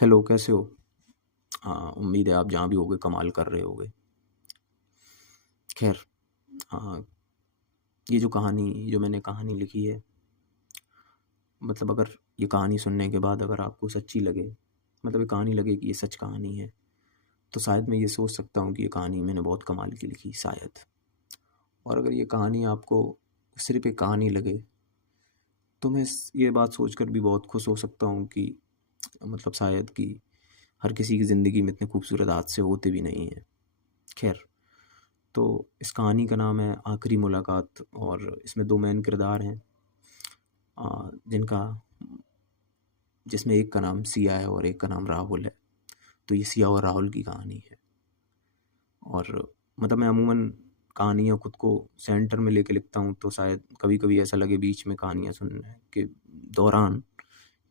Hello, कैसे हो? हाँ, उम्मीद है आप जहाँ भी होगे कमाल कर रहे होगे। ख़ैर, हाँ, ये जो मैंने कहानी लिखी है, मतलब अगर ये कहानी सुनने के बाद अगर आपको सच्ची लगे, मतलब ये कहानी लगे कि ये सच कहानी है, तो शायद मैं ये सोच सकता हूँ कि ये कहानी मैंने बहुत कमाल की लिखी, शायद। और अगर ये कहानी आपको सिर्फ़ एक कहानी लगे, तो मैं ये बात सोचकर भी बहुत खुश हो सकता हूँ कि मतलब शायद कि हर किसी की ज़िंदगी में इतने खूबसूरत हादसे होते भी नहीं हैं। ख़ैर, तो इस कहानी का नाम है आखिरी मुलाकात और इसमें 2 मेन किरदार हैं, जिनका जिसमें एक का नाम सिया है और एक का नाम राहुल है। तो ये सिया और राहुल की कहानी है। और मतलब मैं अमूमन कहानियाँ खुद को सेंटर में लेके लिखता हूँ, तो शायद कभी-कभी ऐसा लगे बीच में कहानियाँ सुनने के दौरान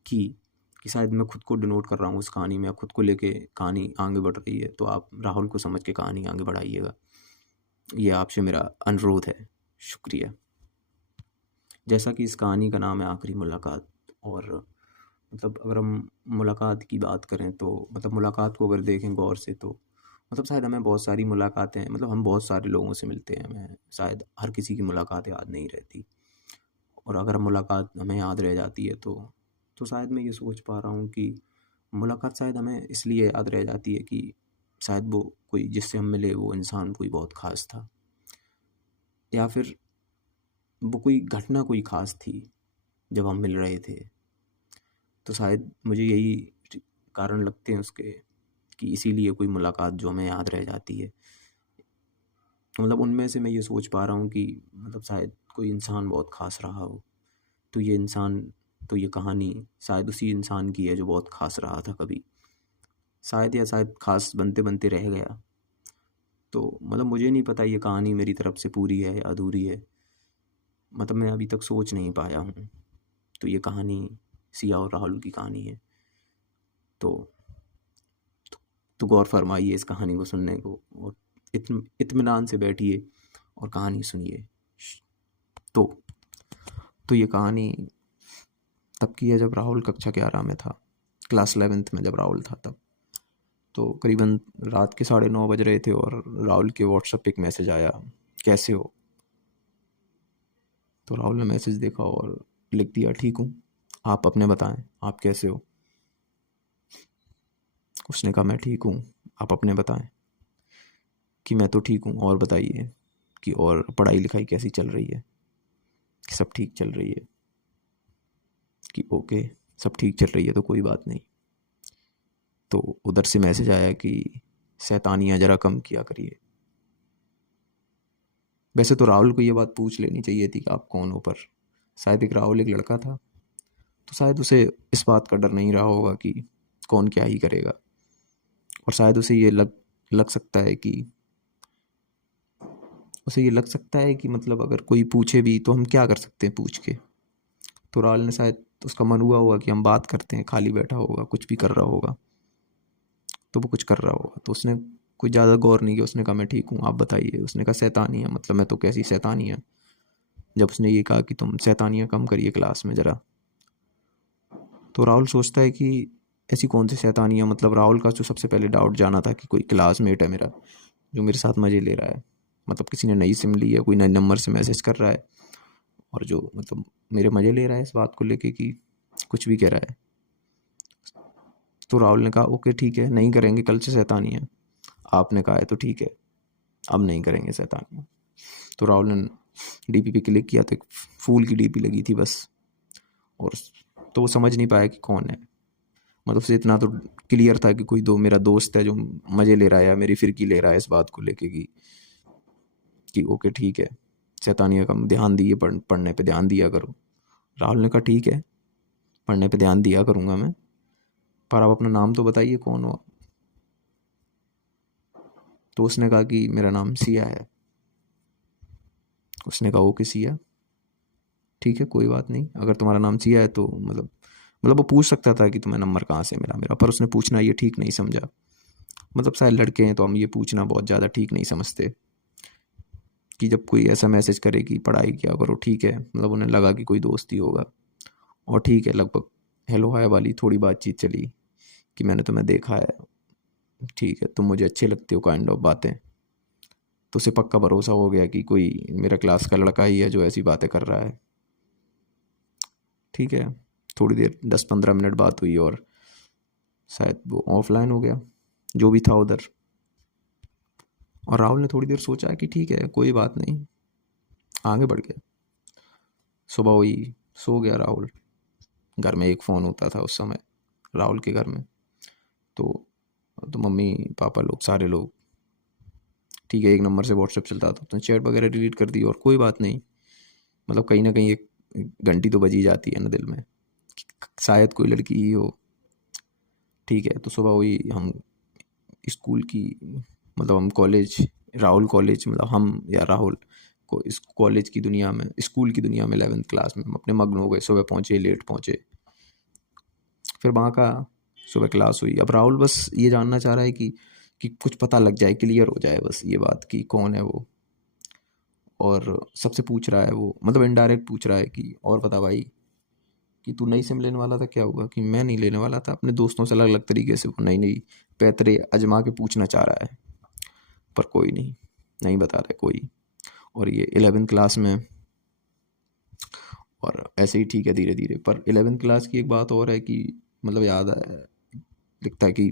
कि कि शायद मैं खुद को डिनोट कर रहा हूँ उस कहानी में या खुद को लेके कहानी आगे बढ़ रही है, तो आप राहुल को समझ के कहानी आगे बढ़ाइएगा। ये आपसे मेरा अनुरोध है। शुक्रिया। जैसा कि इस कहानी का नाम है आखिरी मुलाकात। और मतलब अगर हम मुलाकात की बात करें तो मतलब मुलाकात को अगर देखें गौर से तो मतलब शायद हमें बहुत सारी मुलाकातें मतलब हम बहुत सारे लोगों से मिलते हैं, हमें शायद हर किसी की मुलाकात याद नहीं रहती। और अगर मुलाकात हमें याद रह जाती है तो शायद मैं ये सोच पा रहा हूँ कि मुलाकात शायद हमें इसलिए याद रह जाती है कि शायद वो कोई जिससे हम मिले वो इंसान कोई बहुत ख़ास था, या फिर वो कोई घटना कोई ख़ास थी जब हम मिल रहे थे। तो शायद मुझे यही कारण लगते हैं उसके कि इसीलिए कोई मुलाकात जो हमें याद रह जाती है। तो मतलब उनमें से मैं ये सोच पा रहा हूँ कि मतलब शायद कोई इंसान बहुत ख़ास रहा हो। तो ये इंसान तो ये कहानी शायद उसी इंसान की है जो बहुत ख़ास रहा था कभी। शायद या शायद ख़ास बनते-बनते रह गया। तो मतलब मुझे नहीं पता ये कहानी मेरी तरफ से पूरी है या अधूरी है। मतलब मैं अभी तक सोच नहीं पाया हूँ। तो ये कहानी सिया और राहुल की कहानी है। तो तो गौर फरमाइए इस कहानी को सुनने को और इत्मीनान से बैठिए और कहानी सुनिए। तो तो ये कहानी तब की है जब राहुल कक्षा 11 में था, क्लास 11th में जब राहुल था तब। तो करीबन रात के 9:30 बज रहे थे और राहुल के व्हाट्सएप पे एक मैसेज आया, कैसे हो? तो राहुल ने मैसेज देखा और लिख दिया, ठीक हूँ, आप अपने बताएं, आप कैसे हो? उसने कहा, मैं ठीक हूँ, आप अपने बताएं। कि मैं तो ठीक हूँ, और बताइए कि और पढ़ाई लिखाई कैसी चल रही है? कि सब ठीक चल रही है। कि ओके, सब ठीक चल रही है तो कोई बात नहीं। तो उधर से मैसेज आया कि शैतानियाँ ज़रा कम किया करिए। वैसे तो राहुल को ये बात पूछ लेनी चाहिए थी कि आप कौन हो, पर शायद एक राहुल एक लड़का था, तो शायद उसे इस बात का डर नहीं रहा होगा कि कौन क्या ही करेगा। और शायद उसे ये लग सकता है कि मतलब अगर कोई पूछे भी तो हम क्या कर सकते हैं पूछ के। तो राहुल ने शायद उसका मन हुआ होगा कि हम बात करते हैं, खाली बैठा होगा, कुछ भी कर रहा होगा, तो वो कुछ कर रहा होगा। तो उसने कोई ज़्यादा गौर नहीं किया, उसने कहा, मैं ठीक हूँ, आप बताइए। उसने कहा, शैतानियाँ मतलब मैं तो कैसी शैतानियाँ? जब उसने ये कहा कि तुम शैतानियाँ कम करिए क्लास में ज़रा, तो राहुल सोचता है कि ऐसी कौन सी शैतानियाँ, मतलब राहुल का जो सबसे पहले डाउट जाना था कि कोई क्लासमेट है मेरा जो मेरे साथ मज़े ले रहा है, मतलब किसी ने नई सिम ली है, कोई नए नंबर से मैसेज कर रहा है और जो मतलब मेरे मज़े ले रहा है इस बात को लेके कि कुछ भी कह रहा है। तो राहुल ने कहा, ओके ठीक है, नहीं करेंगे कल से शैतानियाँ, आपने कहा है तो ठीक है, अब नहीं करेंगे शैतानियाँ। तो राहुल ने डीपी पे क्लिक किया तो एक फूल की डीपी लगी थी बस। और तो वो समझ नहीं पाया कि कौन है, मतलब उसे इतना तो क्लियर था कि कोई मेरा दोस्त है जो मज़े ले रहा है या मेरी फिरकी ले रहा है इस बात को लेके कि ओके ठीक है, शैतानियाँ कम, ध्यान दिए, पढ़ने पे ध्यान दिया करो। राहुल ने कहा, ठीक है, पढ़ने पे ध्यान दिया करूँगा मैं, पर आप अपना नाम तो बताइए कौन हो। तो उसने कहा कि मेरा नाम सिया है। उसने कहा, ओके सिया, ठीक है, कोई बात नहीं, अगर तुम्हारा नाम सिया है तो मतलब वो पूछ सकता था कि तुम्हें नंबर कहाँ से मिला मेरा, पर उसने पूछना ये ठीक नहीं समझा। मतलब शायद लड़के हैं तो हम ये पूछना बहुत ज़्यादा ठीक नहीं समझते कि जब कोई ऐसा मैसेज करे कि पढ़ाई किया करो, ठीक है, मतलब उन्हें लगा कि कोई दोस्ती होगा और ठीक है, लगभग हेलो हाय वाली थोड़ी बातचीत चली कि मैंने तुम्हें देखा है, ठीक है, तुम मुझे अच्छे लगते हो, काइंड ऑफ बातें। तो उसे पक्का भरोसा हो गया कि कोई मेरा क्लास का लड़का ही है जो ऐसी बातें कर रहा है। ठीक है, थोड़ी देर 10-15 मिनट बात हुई और शायद वो ऑफलाइन हो गया जो भी था उधर। और राहुल ने थोड़ी देर सोचा कि ठीक है कोई बात नहीं, आगे बढ़ गया। सुबह हुई, सो गया राहुल। घर में एक फ़ोन होता था उस समय राहुल के घर में, तो मम्मी पापा लोग सारे लोग, ठीक है, एक नंबर से व्हाट्सएप चलता था, तो चैट वगैरह डिलीट कर दी और कोई बात नहीं। मतलब कहीं ना कहीं एक घंटी तो बजी जाती है ना दिल में, शायद कोई लड़की ही हो। ठीक है, तो सुबह हुई, हम स्कूल की, मतलब हम कॉलेज, राहुल कॉलेज, मतलब हम या राहुल को इस कॉलेज की दुनिया में, स्कूल की दुनिया में 11th क्लास में हम अपने मग्न हो गए। सुबह पहुँचे, लेट पहुँचे, फिर वहाँ का सुबह क्लास हुई। अब राहुल बस ये जानना चाह रहा है कि कुछ पता लग जाए, क्लियर हो जाए बस ये बात कि कौन है वो। और सबसे पूछ रहा है वो, मतलब इनडायरेक्ट पूछ रहा है कि और बता भाई कि तू नई सिम लेने वाला था, क्या हुआ? कि मैं नहीं लेने वाला था, अपने दोस्तों से अलग अलग तरीके से वो नई नई पैतरे आजमा के पूछना चाह रहा है, पर कोई नहीं बता रहा है कोई। और ये 11th क्लास में, और ऐसे ही ठीक है धीरे धीरे। पर 11th क्लास की एक बात और है कि मतलब याद है, दिखता है कि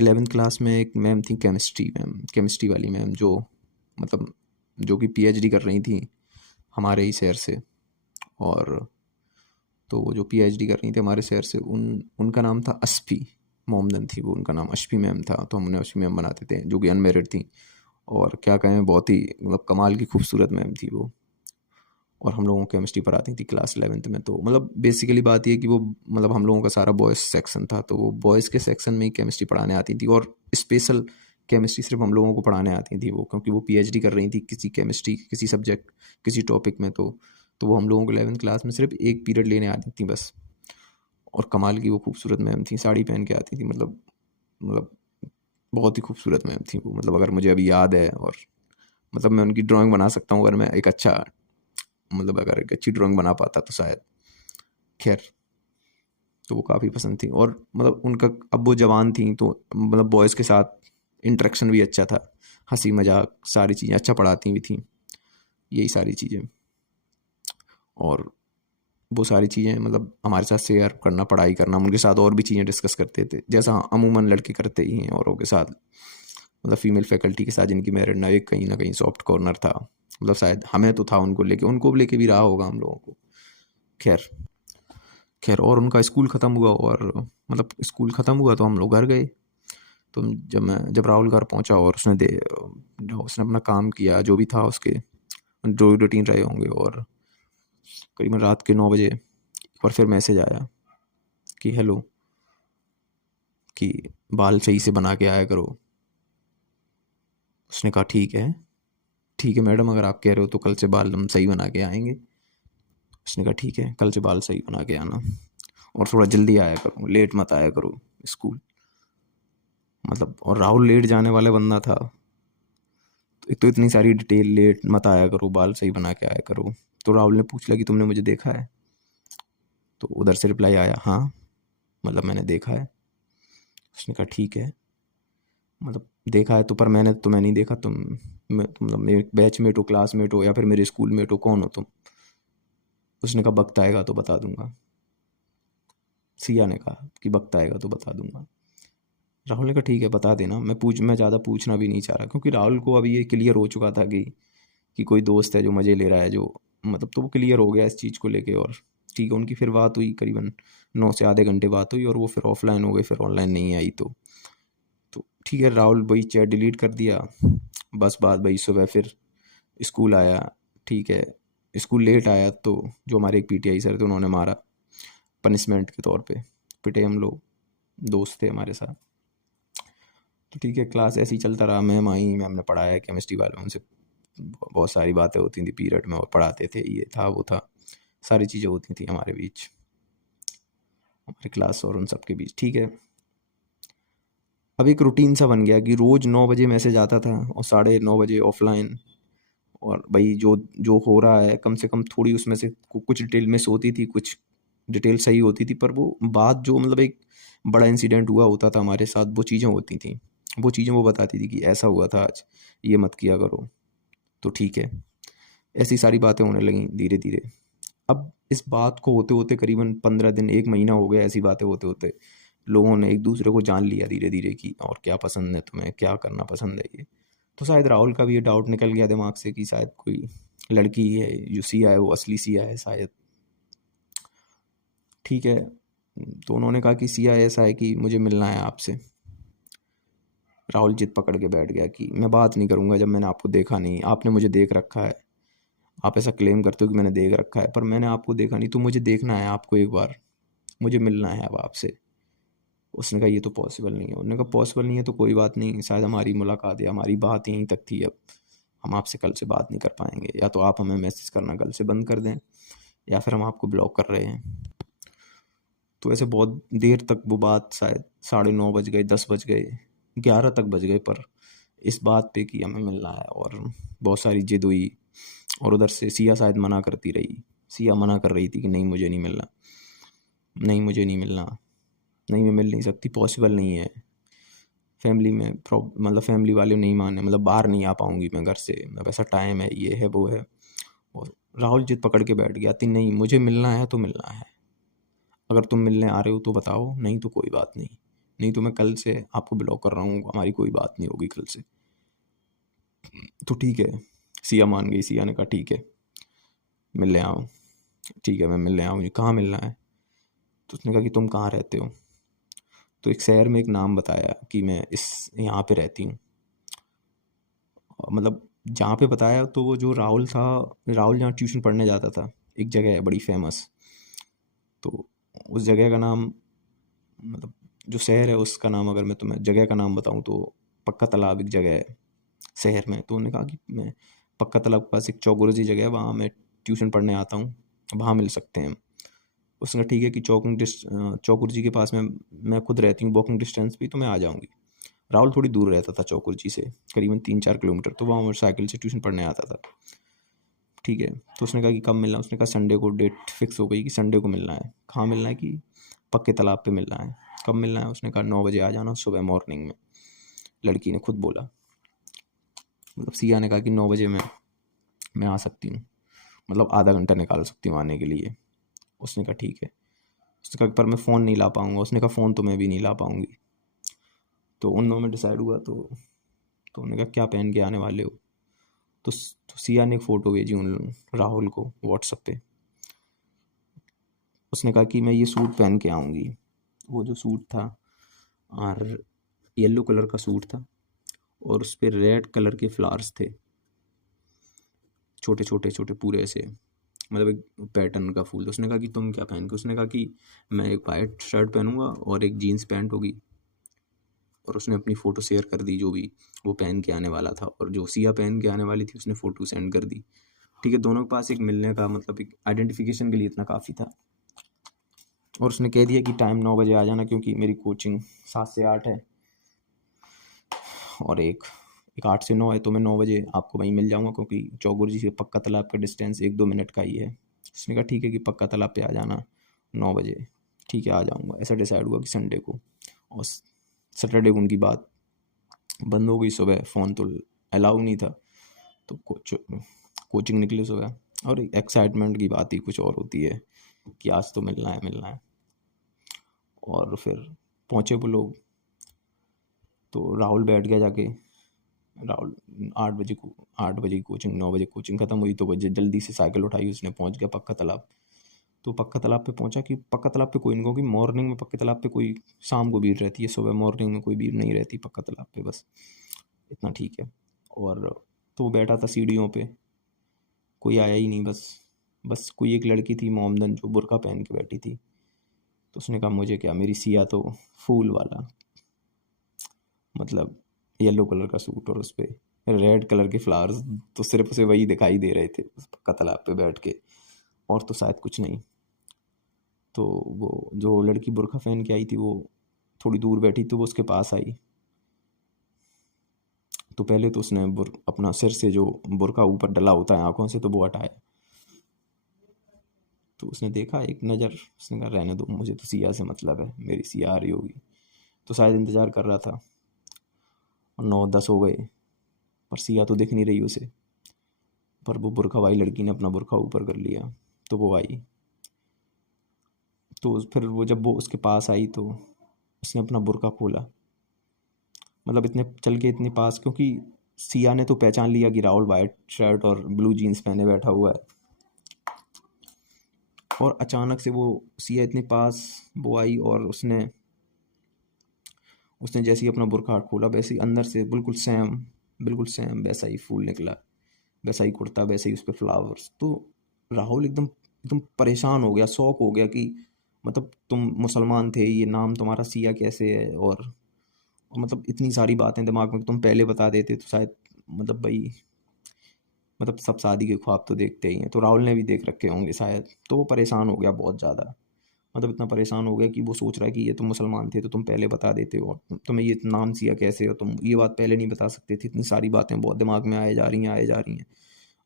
11th क्लास में एक मैम थी, केमिस्ट्री वाली मैम, जो मतलब जो कि पीएचडी कर रही थी हमारे ही शहर से। और तो वो जो पीएचडी कर रही थी हमारे शहर से, उनका नाम था अशफी मोमदन थी वो, उनका नाम अशफी मैम था, तो हम उन्हें अशफी मैम बनाते थे, जो कि अनमेरिड थी। और क्या कहें, बहुत ही मतलब कमाल की खूबसूरत मैम थी वो। और हम लोगों को केमिस्ट्री पढ़ाती थी क्लास 11th में। तो मतलब बेसिकली बात ये कि वो, मतलब हम लोगों का सारा बॉयज़ सेक्शन था, तो वो बॉयज़ के सेक्शन में ही केमिस्ट्री पढ़ाने आती थी। और स्पेशल केमिस्ट्री सिर्फ हम लोगों को पढ़ाने आती थी वो, क्योंकि वो पीएचडी कर रही थी किसी केमिस्ट्री, किसी सब्जेक्ट, किसी टॉपिक में। तो वो हम लोगों को 11th क्लास में सिर्फ एक पीरियड लेने आती थी बस। और कमाल की वो खूबसूरत मैम थी, साड़ी पहन के आती थी, मतलब बहुत ही खूबसूरत मैम थी वो। मतलब अगर मुझे अभी याद है, और मतलब मैं उनकी ड्राइंग बना सकता हूँ अगर मैं एक अच्छा, मतलब अगर एक अच्छी ड्राइंग बना पाता तो शायद। खैर, तो वो काफ़ी पसंद थी। और मतलब उनका, अब वो जवान थी तो मतलब बॉयज़ के साथ इंटरेक्शन भी अच्छा था, हंसी मजाक सारी चीज़ें, अच्छा पढ़ाती भी थी, यही सारी चीज़ें। और वो सारी चीज़ें मतलब हमारे साथ शेयर करना, पढ़ाई करना, उनके साथ और भी चीज़ें डिस्कस करते थे, जैसा अमूमन लड़के करते ही हैं औरों के साथ। मतलब फीमेल फैकल्टी के साथ जिनकी मेरिट कहीं ना कहीं सॉफ्ट कॉर्नर था, मतलब शायद हमें तो था, उनको भी लेके भी रहा होगा हम लोगों को। खैर खैर, और उनका स्कूल ख़त्म हुआ, और मतलब स्कूल ख़त्म हुआ तो हम लोग घर गए। तो जब राहुल घर पहुंचा और उसने अपना काम किया जो भी था, उसके जो रूटीन रहे होंगे, और करीबन रात के 9 बजे एक बार फिर मैसेज आया कि हेलो, कि बाल सही से बना के आया करो। उसने कहा ठीक है मैडम, अगर आप कह रहे हो तो कल से बाल हम सही बना के आएंगे। उसने कहा ठीक है, कल से बाल सही बना के आना, और थोड़ा जल्दी आया करो, लेट मत आया करो स्कूल। मतलब, और राहुल लेट जाने वाला बंदा था, तो एक तो इतनी सारी डिटेल, लेट मत आया करो, बाल सही बना के आया करो। तो राहुल ने पूछ लिया कि तुमने मुझे देखा है? तो उधर से रिप्लाई आया, हाँ, मतलब मैंने देखा है। उसने कहा ठीक है, मतलब देखा है तो, पर मैंने तुम्हें नहीं देखा, मतलब मेरे बैचमेट हो, क्लासमेट हो, या फिर मेरे स्कूल मेट हो, कौन हो तुम? उसने कहा वक्त आएगा तो बता दूंगा। सिया ने कहा कि वक्त आएगा तो बता दूंगा। राहुल ने कहा ठीक है बता देना, मैं ज़्यादा पूछना भी नहीं चाह रहा, क्योंकि राहुल को अभी ये क्लियर हो चुका था कि कोई दोस्त है जो मज़े ले रहा है, जो मतलब, तो वो क्लियर हो गया इस चीज़ को लेके। और ठीक है, उनकी फिर बात हुई, करीबन 9 से आधे घंटे बात हुई, और वो फिर ऑफलाइन हो गई, फिर ऑनलाइन नहीं आई। तो ठीक है, राहुल वही चैट डिलीट कर दिया। बस बात वही, सुबह फिर स्कूल आया। ठीक है, स्कूल लेट आया, तो जो हमारे एक पीटीआई सर थे उन्होंने मारा पनिशमेंट के तौर पे, पिटे हम लोग, दोस्त थे हमारे साथ। तो ठीक है, क्लास ऐसे ही चलता रहा। मैम आई, मैम ने पढ़ाया केमिस्ट्री वाले, उनसे बहुत सारी बातें होती थी पीरियड में, और पढ़ाते थे, ये था वो था, सारी चीज़ें होती थी हमारे बीच, हमारे क्लास और उन सब के बीच। ठीक है, अब एक रूटीन सा बन गया कि रोज़ 9 बजे मैसेज आता था और 9:30 बजे ऑफलाइन। और भाई जो जो हो रहा है, कम से कम थोड़ी उसमें से कुछ डिटेल मिस होती थी, कुछ डिटेल सही होती थी, पर वो बात जो मतलब एक बड़ा इंसिडेंट हुआ होता था हमारे साथ, वो चीज़ें होती थी, वो चीज़ें वो बताती थी कि ऐसा हुआ था आज, ये मत किया करो, तो ठीक है। ऐसी सारी बातें होने लगीं धीरे धीरे। अब इस बात को होते होते करीबन 15 दिन, 1 महीना हो गया, ऐसी बातें होते होते लोगों ने एक दूसरे को जान लिया धीरे धीरे कि और क्या पसंद है तुम्हें, क्या करना पसंद है ये। तो शायद राहुल का भी ये डाउट निकल गया दिमाग से कि शायद कोई लड़की है जो सिया है वो असली सिया है शायद। ठीक है, तो उन्होंने कहा कि सिया ऐसा है कि मुझे मिलना है आपसे। राहुल जिद पकड़ के बैठ गया कि मैं बात नहीं करूंगा जब मैंने आपको देखा नहीं, आपने मुझे देख रखा है, आप ऐसा क्लेम करते हो कि मैंने देख रखा है, पर मैंने आपको देखा नहीं, तो मुझे देखना है आपको एक बार, मुझे मिलना है अब आपसे। उसने कहा ये तो पॉसिबल नहीं है। उन्होंने कहा पॉसिबल नहीं है तो कोई बात नहीं, शायद हमारी मुलाकात या हमारी बात यहीं तक थी, अब हम आपसे कल से बात नहीं कर पाएंगे, या तो आप हमें मैसेज करना कल से बंद कर दें या फिर हम आपको ब्लॉक कर रहे हैं। तो ऐसे बहुत देर तक वो बात, शायद 9:30 बज गए, 10 बज गए, 11 तक बज गए, पर इस बात पे कि हमें मिलना है, और बहुत सारी जिद हुई। और उधर से सिया शायद मना करती रही, सिया मना कर रही थी कि नहीं मुझे नहीं मिलना, नहीं मुझे नहीं मिलना, नहीं मैं मिल नहीं सकती, पॉसिबल नहीं है, फैमिली में मतलब फैमिली वाले नहीं माने, मतलब बाहर नहीं आ पाऊंगी मैं घर से, मतलब ऐसा टाइम है, ये है वो है। और राहुल जिद पकड़ के बैठ गया थी, नहीं मुझे मिलना है तो मिलना है, अगर तुम मिलने आ रहे हो तो बताओ, नहीं तो कोई बात नहीं, नहीं तो मैं कल से आपको ब्लॉक कर रहा हूँ, हमारी कोई बात नहीं होगी कल से। तो ठीक है, सिया मान गई, सिया ने कहा ठीक है मिलने आओ, ठीक है मैं मिलने आऊँ, कहाँ मिलना है। तो उसने कहा कि तुम कहाँ रहते हो। तो एक शहर में एक नाम बताया कि मैं इस यहाँ पे रहती हूँ, मतलब जहाँ पे बताया, तो वो जो राहुल था, राहुल जहाँ ट्यूशन पढ़ने जाता था, एक जगह है बड़ी फेमस, तो उस जगह का नाम, मतलब जो शहर है उसका नाम, अगर मैं तुम्हें जगह का नाम बताऊँ तो पक्का तालाब एक जगह है शहर में। तो उन्होंने कहा कि मैं पक्का तालाब के पास एक चौगुरु जी जगह है, वहाँ मैं ट्यूशन पढ़ने आता हूँ, वहाँ मिल सकते हैं। उसने कहा ठीक है कि चौकुर जी के पास मैं खुद रहती हूँ वॉकिंग डिस्टेंस भी, तो मैं आ जाऊँगी। राहुल थोड़ी दूर रहता था चौकुर जी से, करीबन 3-4 किलोमीटर, तो वहाँ मोटरसाइकिल से ट्यूशन पढ़ने आता था। ठीक है, तो उसने कहा कि कब मिलना, उसने कहा संडे को, डेट फिक्स हो गई कि संडे को मिलना है। कहाँ मिलना है, कि पक्के तालाब पे मिलना है। कब मिलना है, उसने कहा 9 बजे आ जाना सुबह मॉर्निंग में, लड़की ने खुद बोला। मतलब सिया ने कहा कि 9 बजे मैं आ सकती हूँ, मतलब आधा घंटा निकाल सकती हूँ आने के लिए। उसने कहा ठीक है। उसने कहा पर मैं फ़ोन नहीं ला पाऊँगा, उसने कहा फ़ोन तो मैं भी नहीं ला पाऊँगी। तो उन दोनों में डिसाइड हुआ, तो उन्होंने कहा क्या पहन के आने वाले हो। तो सिया ने एक फ़ोटो भेजी उन राहुल को व्हाट्सएप पे। उसने कहा कि मैं ये सूट पहन के आऊँगी। वो जो सूट था, और येलो कलर का सूट था, और उस पर रेड कलर के फ्लावर्स थे, छोटे छोटे छोटे पूरे ऐसे, मतलब एक पैटर्न का फूल। तो उसने कहा कि तुम क्या पहन के, उसने कहा कि मैं एक वाइट शर्ट पहनूंगा और एक जीन्स पैंट होगी। और उसने अपनी फ़ोटो शेयर कर दी, जो भी वो पहन के आने वाला था, और जो सिया पहन के आने वाली थी उसने फ़ोटो सेंड कर दी। ठीक है, दोनों के पास एक मिलने का, मतलब एक आइडेंटिफिकेशन के लिए इतना काफ़ी था। और उसने कह दिया कि टाइम 9 बजे आ जाना, क्योंकि मेरी कोचिंग 7 से 8 है, और एक 8 से 9 है, तो मैं 9 बजे आपको वहीं मिल जाऊंगा, क्योंकि चौगुर जी से पक्का तालाब का डिस्टेंस 1-2 मिनट का ही है। उसने कहा ठीक है कि पक्का तालाब पे आ जाना 9 बजे। ठीक है आ जाऊंगा। ऐसा डिसाइड हुआ कि संडे को। और सैटरडे को उनकी बात बंद हो गई। सुबह फ़ोन तो अलाउ नहीं था, तो कोचिंग निकले सुबह, और एक्साइटमेंट की बात ही कुछ और होती है कि आज तो मिलना है मिलना है। और फिर पहुँचे वो लोग, तो राहुल बैठ गया जाके। राहुल 8 बजे को, 8 बजे की कोचिंग, 9 बजे कोचिंग ख़त्म हुई, तो वह जल्दी से साइकिल उठाई, उसने पहुंच गया पक्का तालाब। तो पक्का तालाब पे पहुंचा कि पक्का तालाब पे कोई नहीं, क्योंकि मॉर्निंग में पक्के तालाब पे कोई, शाम को भीड़ रहती है, सुबह मॉर्निंग में कोई भीड़ नहीं रहती पक्का तालाब पे, बस इतना ठीक है। और तो वो बैठा था सीढ़ियों पे, कोई आया ही नहीं, बस बस कोई एक लड़की थी मोमदन, जो बुर्का पहन के बैठी थी। तो उसने कहा मुझे क्या, मेरी सिया तो फूल वाला, मतलब येलो कलर का सूट और उस पर रेड कलर के फ्लावर्स, तो सिर्फ उसे वही दिखाई दे रहे थे उस पक्का तालाब पे बैठ के, और तो शायद कुछ नहीं। तो वो जो लड़की बुर्का पहन के आई थी, वो थोड़ी दूर बैठी, तो वो उसके पास आई। तो पहले तो उसने अपना सिर से जो बुर्का ऊपर डला होता है आंखों से, तो वो हटाया। तो उसने देखा एक नज़र, उसने कहा रहने दो, मुझे तो सिया से मतलब है, मेरी सिया आ रही होगी। तो शायद इंतज़ार कर रहा था, और 9-10 हो गए, पर सिया तो दिख नहीं रही उसे। पर वो बुरखा वाली लड़की ने अपना बुरखा ऊपर कर लिया, तो वो आई। तो फिर वो जब वो उसके पास आई तो उसने अपना बुरखा खोला, मतलब इतने चल के इतने पास, क्योंकि सिया ने तो पहचान लिया कि राहुल वाइट शर्ट और ब्लू जीन्स पहने बैठा हुआ है। और अचानक से वो सिया इतने पास वो आई, और उसने उसने जैसे ही अपना बुरखा खोला, वैसे ही अंदर से बिल्कुल सेम वैसा ही फूल निकला, वैसा ही कुर्ता, वैसे ही उस पर फ्लावर्स। तो राहुल एकदम एकदम परेशान हो गया, शौक हो गया कि मतलब तुम मुसलमान थे, ये नाम तुम्हारा सिया कैसे है, और मतलब इतनी सारी बातें दिमाग में, तुम पहले बता देते तो शायद मतलब भाई, मतलब सब शादी के ख्वाब तो देखते ही हैं, तो राहुल ने भी देख रखे होंगे शायद। तो वो परेशान हो गया बहुत ज़्यादा, मतलब इतना परेशान हो गया कि वो सोच रहा है कि ये तुम मुसलमान थे तो तुम पहले बता देते हो, और तुम्हें ये नाम सिया कैसे हो, तुम ये बात पहले नहीं बता सकते थे। इतनी सारी बातें बहुत दिमाग में आए जा रही हैं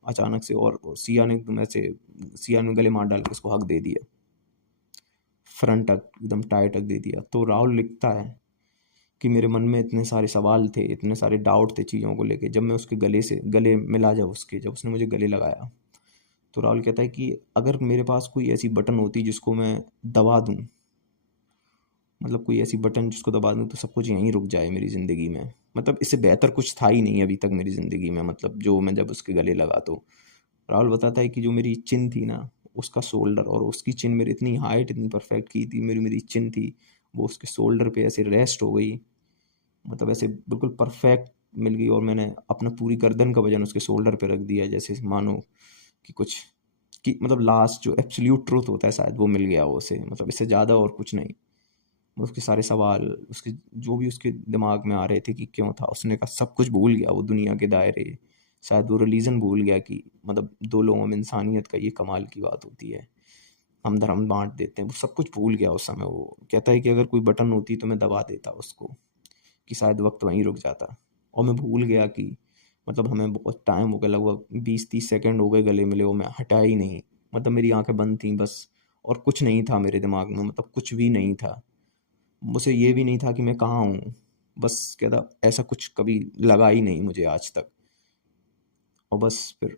अचानक से। और सिया ने एकदम ऐसे, सिया ने गले मार डाल के उसको हक दे दिया, फ्रंट हक, एकदम टाइट हक दे दिया। तो राहुल लिखता है कि मेरे मन में इतने सारे सवाल थे, इतने सारे डाउट थे चीज़ों को लेके, जब मैं उसके गले मिला, जब उसने मुझे गले लगाया, तो राहुल कहता है कि अगर मेरे पास कोई ऐसी बटन होती जिसको मैं दबा दूं, मतलब कोई ऐसी बटन जिसको दबा दूं तो सब कुछ यहीं रुक जाए मेरी ज़िंदगी में, मतलब इससे बेहतर कुछ था ही नहीं अभी तक मेरी ज़िंदगी में, मतलब जो मैं जब उसके गले लगा। तो राहुल बताता है कि जो मेरी चिन थी ना, उसका शोल्डर, और उसकी चिन मेरी इतनी हाइट, इतनी परफेक्ट की थी, मेरी मेरी चिन थी, वो उसके शोल्डर पे ऐसे रेस्ट हो गई, मतलब ऐसे बिल्कुल परफेक्ट मिल गई। और मैंने अपना पूरी गर्दन का वजन उसके शोल्डर पे रख दिया, जैसे मानो कि कुछ, कि मतलब लास्ट जो एब्सोल्यूट ट्रूथ होता है शायद वो मिल गया वो उसे, मतलब इससे ज़्यादा और कुछ नहीं। उसके सारे सवाल, उसके जो भी उसके दिमाग में आ रहे थे कि क्यों था, उसने कहा सब कुछ भूल गया, वो दुनिया के दायरे, शायद वो रिलीजन भूल गया कि मतलब दो लोगों में इंसानियत का ये कमाल की बात होती है, हम धर्म बांट देते हैं, वो सब कुछ भूल गया उस समय। वो कहता है कि अगर कोई बटन होती तो मैं दबा देता उसको, कि शायद वक्त वहीं रुक जाता। और मैं भूल गया कि मतलब हमें बहुत टाइम हो गया, लगभग 20-30 सेकंड हो गए गले मिले, वो मैं हटा ही नहीं, मतलब मेरी आंखें बंद थी बस, और कुछ नहीं था मेरे दिमाग में, मतलब कुछ भी नहीं था। मुझे ये भी नहीं था कि मैं कहाँ हूँ, बस कहता ऐसा कुछ कभी लगा ही नहीं मुझे आज तक। और बस फिर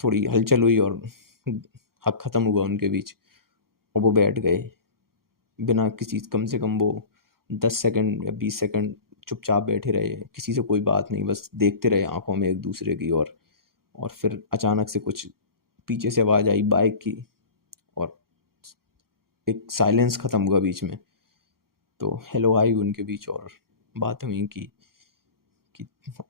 थोड़ी हलचल हुई, और हक ख़त्म हुआ उनके बीच, और वो बैठ गए बिना किसी, कम से कम वो 10 सेकंड या 20 सेकंड चुपचाप बैठे रहे, किसी से कोई बात नहीं, बस देखते रहे आंखों में एक दूसरे की। और फिर अचानक से कुछ पीछे से आवाज़ आई बाइक की, और एक साइलेंस ख़त्म हुआ बीच में। तो हेलो आई उनके बीच, और बात हुई कि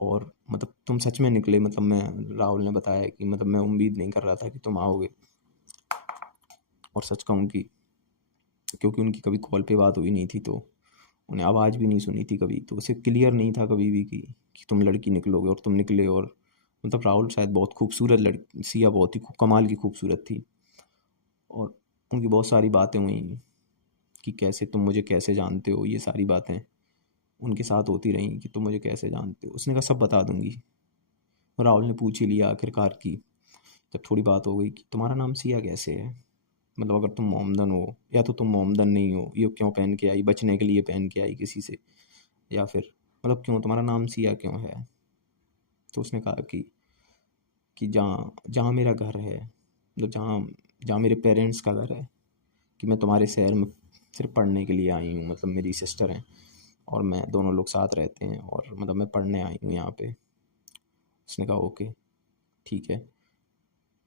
और मतलब तुम सच में निकले, मतलब मैं, राहुल ने बताया कि मतलब मैं उम्मीद नहीं कर रहा था कि तुम आओगे। और सच कहूँ कि क्योंकि उनकी कभी कॉल पे बात हुई नहीं थी, तो उन्हें आवाज़ भी नहीं सुनी थी कभी, तो उसे क्लियर नहीं था कभी भी कि तुम लड़की निकलोगे, और तुम निकले। और मतलब राहुल शायद बहुत खूबसूरत लड़की, सिया बहुत ही कमाल की खूबसूरत थी। और उनकी बहुत सारी बातें हुई कि कैसे तुम मुझे कैसे जानते हो, ये सारी बातें उनके साथ होती रहीं कि तुम मुझे कैसे जानते हो। उसने कहा सब बता दूंगी। राहुल ने पूछ ही लिया आखिरकार की, जब थोड़ी बात हो गई, कि तुम्हारा नाम सिया कैसे है, मतलब अगर तुम मोमदन हो, या तो तुम मोमदन नहीं हो, ये क्यों पहन के आई, बचने के लिए पहन के आई किसी से, या फिर मतलब क्यों तुम्हारा नाम सिया क्यों है। तो उसने कहा कि जहाँ जहाँ मेरा घर है, मतलब जहाँ जहाँ मेरे पेरेंट्स का घर है, कि मैं तुम्हारे शहर में सिर्फ पढ़ने के लिए आई हूँ, मतलब मेरी सिस्टर हैं और मैं दोनों लोग साथ रहते हैं, और मतलब मैं पढ़ने आई हूँ यहाँ पे। उसने कहा ओके ठीक है,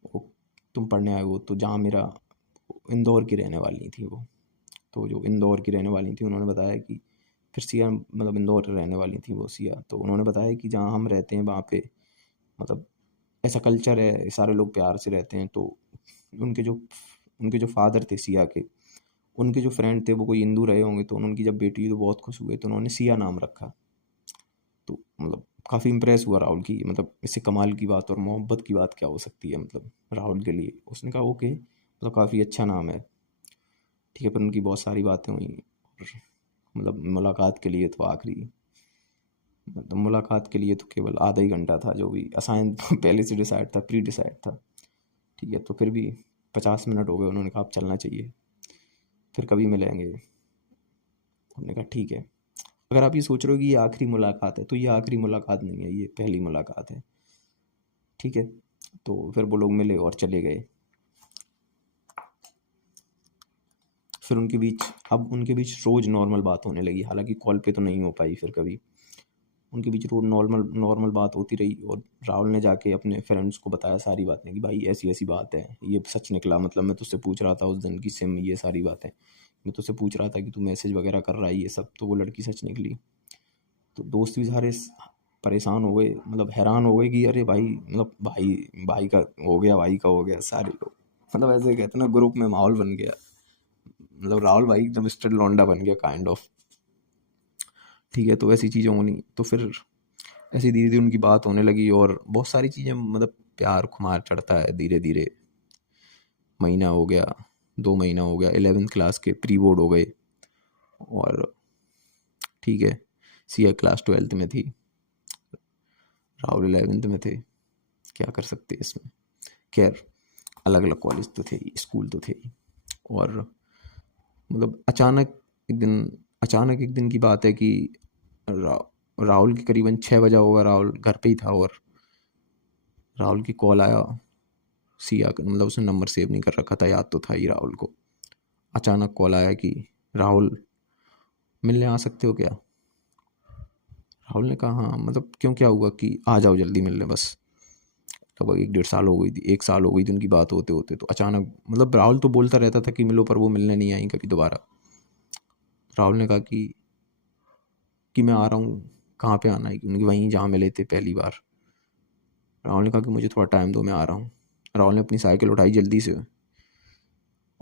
वो तुम पढ़ने आए हो, तो जहाँ मेरा, इंदौर की रहने वाली थी वो, तो जो इंदौर की रहने वाली थी उन्होंने बताया कि फिर सिया, मतलब इंदौर रहने वाली थी वो सिया, तो उन्होंने बताया कि जहाँ हम रहते हैं वहाँ पे मतलब ऐसा कल्चर है, सारे लोग प्यार से रहते हैं। तो उनके जो उनके जो फादर थे सिया के, उनके जो फ्रेंड थे वो कोई हिंदू रहे होंगे, तो उनकी जब बेटी हुई तो बहुत खुश हुए, तो उन्होंने सिया नाम रखा। तो मतलब काफ़ी इम्प्रेस हुआ राहुल की, मतलब इससे कमाल की बात और मोहब्बत की बात क्या हो सकती है, मतलब राहुल के लिए। उसने कहा ओके, मतलब काफ़ी अच्छा नाम है, ठीक है। पर उनकी बहुत सारी बातें हुई, और मतलब मुलाकात के लिए तो आखिरी, मतलब मुलाकात के लिए तो केवल आधा ही घंटा था, जो भी असाइन पहले से डिसाइड था, प्री डिसाइड था, ठीक है। तो फिर भी 50 मिनट हो गए, उन्होंने कहा अब चलना चाहिए, फिर कभी मिलेंगे। हमने कहा ठीक है। अगर आप ये सोच रहे हो कि ये आखिरी मुलाकात है, तो ये आखिरी मुलाकात नहीं है, ये पहली मुलाकात है। ठीक है, तो फिर वो लोग मिले और चले गए। फिर उनके बीच रोज़ नॉर्मल बात होने लगी, हालांकि कॉल पे तो नहीं हो पाई फिर कभी। उनके बीच रोज नॉर्मल नॉर्मल बात होती रही, और राहुल ने जाके अपने फ्रेंड्स को बताया सारी बातें कि भाई ऐसी ऐसी बात है, ये सच निकला, मतलब मैं तुझसे पूछ रहा था उस दिन की सिम, ये सारी बातें मैं तुझसे पूछ रहा था कि तू मैसेज वगैरह कर रहा है, ये सब, तो वो लड़की सच निकली। तो दोस्त भी सारे परेशान हो गए, मतलब हैरान हो गए कि अरे भाई, मतलब भाई भाई का हो गया, भाई का हो गया, सारे लोग मतलब ऐसे कहते हैं ना, ग्रुप में माहौल बन गया, मतलब राहुल भाई एकदम मिस्टर लौंडा बन गया काइंड ऑफ। ठीक है, तो ऐसी चीज़ें होनी, तो फिर ऐसी धीरे धीरे उनकी बात होने लगी, और बहुत सारी चीज़ें, मतलब प्यार खुमार चढ़ता है धीरे धीरे। महीना हो गया, 2 महीना हो गया, 11th क्लास के प्री बोर्ड हो गए, और ठीक है, सिया क्लास 12th में थी, राहुल 11th में थे, क्या कर सकते इसमें। खैर, अलग अलग कॉलेज तो थे ही, स्कूल तो थे ही। और मतलब अचानक एक दिन की बात है कि राहुल की करीबन 6 बजा होगा, राहुल घर पे ही था, और राहुल की कॉल आया सिया का, मतलब उसने नंबर सेव नहीं कर रखा था, याद तो था ही राहुल को। अचानक कॉल आया कि राहुल मिलने आ सकते हो क्या। राहुल ने कहा हाँ, मतलब क्यों, क्या हुआ, कि आ जाओ जल्दी मिलने बस। लगभग 1-1.5 साल हो गई थी, 1 साल हो गई थी उनकी बात होते होते, तो अचानक, मतलब राहुल तो बोलता रहता था कि मिलो, पर वो मिलने नहीं आई कभी दोबारा। राहुल ने कहा कि मैं आ रहा हूँ, कहाँ पे आना है, कि उनकी वहीं जहाँ मिले थे पहली बार। राहुल ने कहा कि मुझे थोड़ा टाइम दो, मैं आ रहा हूँ। राहुल ने अपनी साइकिल उठाई जल्दी से,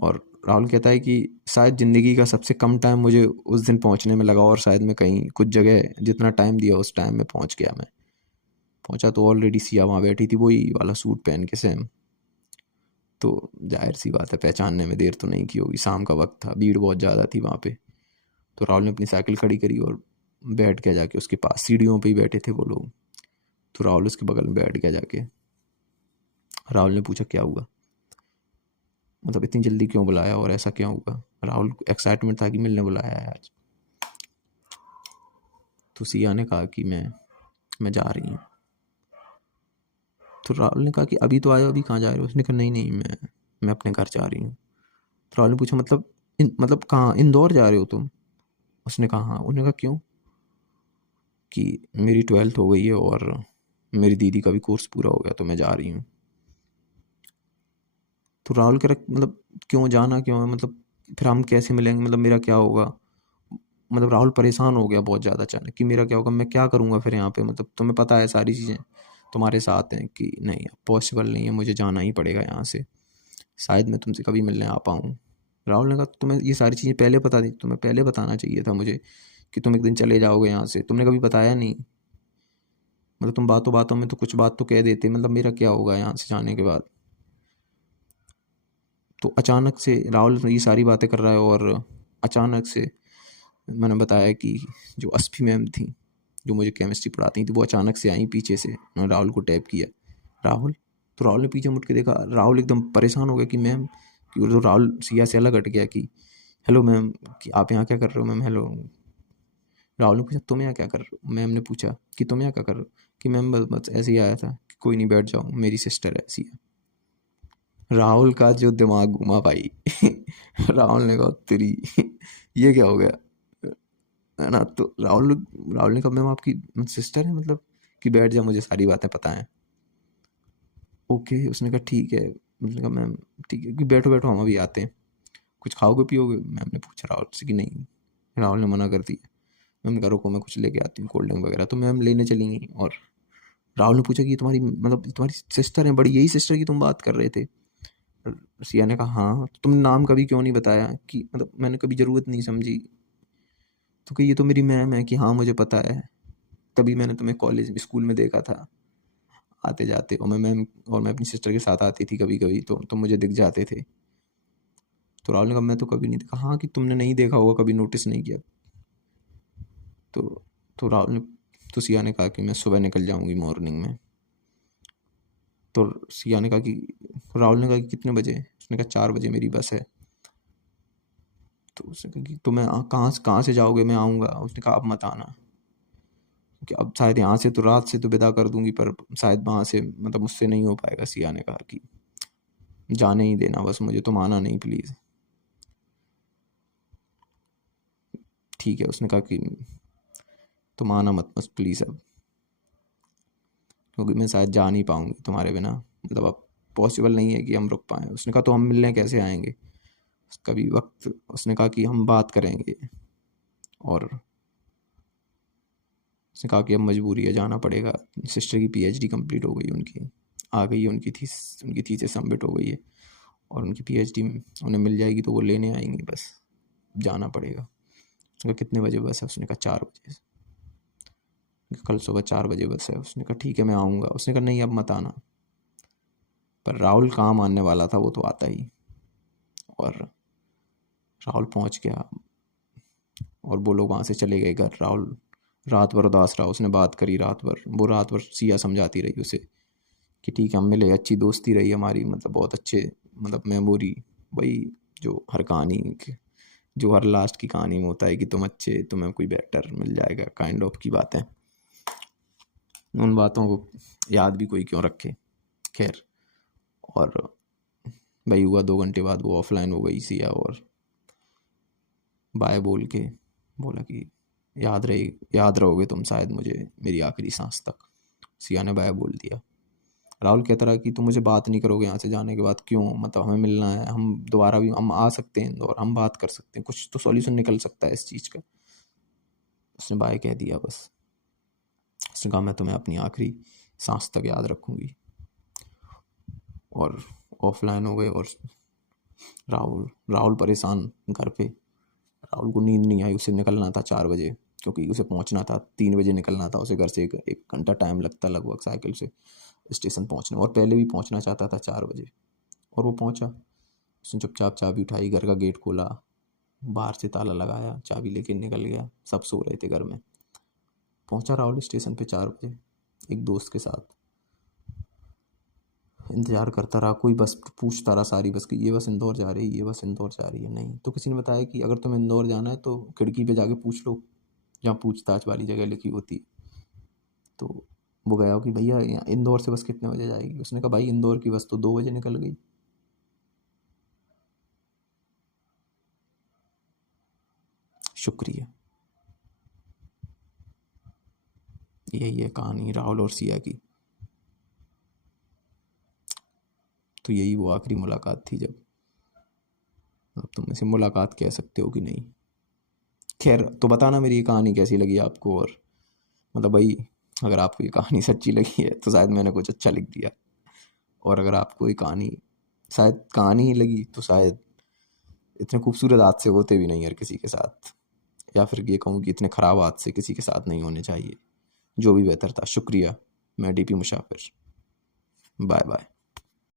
और राहुल कहता है कि शायद ज़िंदगी का सबसे कम टाइम मुझे उस दिन पहुंचने में लगा, और शायद मैं कहीं कुछ जगह जितना टाइम दिया उस टाइम में पहुंच गया। मैं पहुंचा तो ऑलरेडी सिया वहाँ बैठी थी, वही वाला सूट पहन के सेम। तो जाहिर सी बात है, पहचानने में देर तो नहीं की होगी, शाम का वक्त था, भीड़ बहुत ज़्यादा थी वहाँ पे। तो राहुल ने अपनी साइकिल खड़ी करी और बैठ गया जाके उसके पास, सीढ़ियों पे ही बैठे थे वो लोग। तो राहुल उसके बगल में बैठ गया जाके। राहुल ने पूछा क्या हुआ, मतलब इतनी जल्दी क्यों बुलाया, और ऐसा क्या हुआ। राहुल को एक्साइटमेंट था कि मिलने बुलाया है आज। तो सिया ने कहा कि मैं जा रही हूँ। तो राहुल ने कहा कि अभी तो आए, अभी कहाँ जा रहे हो। उसने कहा नहीं नहीं, मैं अपने घर जा रही हूँ। तो राहुल ने पूछा मतलब कहाँ, इंदौर जा रहे हो तुम। उसने कहा हाँ। उन्होंने कहा क्यों, कि मेरी 12th हो गई है और मेरी दीदी का भी कोर्स पूरा हो गया, तो मैं जा रही हूँ। तो राहुल कह रहा मतलब क्यों जाना, क्यों है, मतलब फिर हम कैसे मिलेंगे, मतलब मेरा क्या होगा। मतलब राहुल परेशान हो गया बहुत ज़्यादा अचानक कि मेरा क्या होगा, मैं क्या करूँगा फिर यहाँ पे, मतलब तुम्हें पता है सारी चीज़ें तुम्हारे साथ हैं, कि नहीं पॉसिबल नहीं है, मुझे जाना ही पड़ेगा यहाँ से, शायद मैं तुमसे कभी मिलने आ पाऊँ। राहुल ने कहा तुम्हें ये सारी चीज़ें पहले पता थी, तुम्हें पहले बताना चाहिए था मुझे कि तुम एक दिन चले जाओगे यहाँ से, तुमने कभी बताया नहीं। मतलब तुम बातों बातों में तो कुछ बात तो कह देते, मतलब मेरा क्या होगा यहाँ से जाने के बाद। तो अचानक से राहुल ये सारी बातें कर रहा है, और अचानक से मैंने बताया कि जो अस्फी मैम थी, जो मुझे केमिस्ट्री पढ़ाती थी, वो अचानक से आई पीछे से, उन्होंने राहुल को टैप किया, राहुल। तो राहुल ने पीछे मुड़ के देखा, राहुल एकदम परेशान हो गया कि मैम, कि तो राहुल सिया से अलग हट गया कि हेलो मैम, कि आप यहाँ क्या कर रहे हो मैम, हेलो। राहुल ने पूछा तुम यहाँ क्या कर रहे हो। मैम ने पूछा कि तुम यहाँ क्या कर रहे हो, कि मैम बस बस ऐसे ही आया था, कि कोई नहीं बैठ जाओ, मेरी सिस्टर है सिया। राहुल का जो दिमाग घुमा भाई राहुल ने कहा तेरी ये क्या हो गया, है ना। तो राहुल ने कहा मैम आपकी सिस्टर है, मतलब कि बैठ जा, मुझे सारी बातें पता हैं। ओके, उसने कहा ठीक है। उसने कहा मैम ठीक है, कि बैठो बैठो, हम अभी आते हैं, कुछ खाओगे पियोगे। मैम ने पूछा राहुल से कि नहीं। राहुल ने मना कर दिया। मैम ने कहा रुको, मैं कुछ लेके आती हूँ, कोल्ड ड्रिंक वगैरह। तो मैम लेने चली गई, और राहुल ने पूछा कि तुम्हारी, मतलब तुम्हारी सिस्टर है बड़ी, यही सिस्टर की तुम बात कर रहे थे। सिया ने कहा हाँ। तो तुमने नाम कभी क्यों नहीं बताया, कि मतलब मैंने कभी ज़रूरत नहीं समझी। तो कि ये तो मेरी मैम है, कि हाँ मुझे पता है, तभी मैंने तुम्हें कॉलेज स्कूल में देखा था आते जाते, और मैं अपनी सिस्टर के साथ आती थी कभी कभी, तो तुम मुझे दिख जाते थे। तो राहुल ने कहा मैं तो कभी नहीं देखा। हाँ, कि तुमने नहीं देखा होगा, कभी नोटिस नहीं किया। तो तो राहुल ने तो सिया ने कहा कि मैं सुबह निकल जाऊंगी मॉर्निंग में। तो सिया ने कहा कि राहुल ने कहा कि कितने बजे? उसने कहा 4 बजे मेरी बस है। तो उसने कहा कि तो मैं कहाँ से जाओगे? मैं आऊँगा। उसने कहा अब मत आना, कि अब शायद यहाँ से तो रात से तो विदा कर दूंगी, पर शायद वहाँ से मतलब मुझसे नहीं हो पाएगा। सिया ने कहा कि जाने ही देना बस मुझे, तुम आना नहीं प्लीज़। ठीक है, उसने कहा कि तुम आना मत बस प्लीज़ अब, क्योंकि मैं शायद जा नहीं पाऊँगी तुम्हारे बिना, मतलब अब पॉसिबल नहीं है कि हम रुक पाएँ। उसने कहा तो हम मिलने कैसे आएंगे? उसका भी वक्त, उसने कहा कि हम बात करेंगे। और उसने कहा कि अब मजबूरी है, जाना पड़ेगा। सिस्टर की पीएचडी कंप्लीट हो गई उनकी, आ गई है उनकी थीसिस सबमिट हो गई है, और उनकी पीएचडी उन्हें मिल जाएगी तो वो लेने आएंगी, बस जाना पड़ेगा। उसने कहा कितने बजे बस है? उसने कहा 4 बजे। कल सुबह 4 बजे बस है। उसने कहा ठीक है मैं आऊँगा। उसने कहा नहीं अब मत आना। पर राहुल कहाँ मानने वाला था, वो तो आता ही। और राहुल पहुँच गया और वो लोग वहाँ से चले गए घर। राहुल रात भर उदास रहा, उसने बात करी रात भर, वो रात भर सिया समझाती रही उसे कि ठीक है हम मिले, अच्छी दोस्ती रही हमारी, मतलब बहुत अच्छे, मतलब मेमोरी, वही जो हर कहानी जो हर लास्ट की कहानी में होता है कि तुम अच्छे, तुम्हें कोई बेटर मिल जाएगा काइंड ऑफ की बातें। उन बातों को याद भी कोई क्यों रखे, खैर। और वही हुआ, 2 घंटे बाद वो ऑफलाइन हो गई सिया, और बाय बोल के बोला कि याद रहोगे तुम शायद मुझे मेरी आखिरी सांस तक। सिया ने बाय बोल दिया। राहुल कहता रहा कि तुम मुझे बात नहीं करोगे यहाँ से जाने के बाद? क्यों? मतलब हमें मिलना है, हम दोबारा भी हम आ सकते हैं इंदौर, हम बात कर सकते हैं, कुछ तो सॉल्यूशन निकल सकता है इस चीज़ का। उसने बाय कह दिया बस। उसने कहा मैं तुम्हें अपनी आखिरी सांस तक याद रखूँगी। और ऑफलाइन हो गए। और राहुल परेशान घर पे। राहुल को नींद नहीं आई, उसे निकलना था 4 बजे, क्योंकि उसे पहुंचना था 3 बजे निकलना था उसे घर से। एक घंटा टाइम लगता लगभग साइकिल से स्टेशन पहुंचने में, और पहले भी पहुंचना चाहता था 4 बजे। और वो पहुंचा। उसने चुपचाप चाबी उठाई, घर का गेट खोला, बाहर से ताला लगाया, चाबी लेके निकल गया। सब सो रहे थे घर में। पहुंचा राहुल स्टेशन पे 4 बजे एक दोस्त के साथ। इंतज़ार करता रहा, कोई बस पूछता रहा सारी बस कि ये बस इंदौर जा रही है, ये बस इंदौर जा रही है। नहीं तो किसी ने बताया कि अगर तुम्हें इंदौर जाना है तो खिड़की पे जाके पूछ लो, जहाँ पूछताछ वाली जगह लिखी होती है। तो वो गया कि भैया इंदौर से बस कितने बजे जाएगी? उसने कहा भाई इंदौर की बस तो 2 बजे निकल गई। शुक्रिया। यही है कहानी राहुल और सिया की। तो यही वो आखिरी मुलाकात थी, जब, अब तुम इसे मुलाकात कह सकते हो कि नहीं। खैर, तो बताना मेरी ये कहानी कैसी लगी आपको। और मतलब भाई, अगर आपको ये कहानी सच्ची लगी है तो शायद मैंने कुछ अच्छा लिख दिया। और अगर आपको ये कहानी शायद कहानी ही लगी तो शायद इतने खूबसूरत हादसे होते भी नहीं हर किसी के साथ, या फिर ये कहूँ कि इतने ख़राब हादसे किसी के साथ नहीं होने चाहिए। जो भी बेहतर था, शुक्रिया। मैं डीपी मुशाफिर। Bye bye.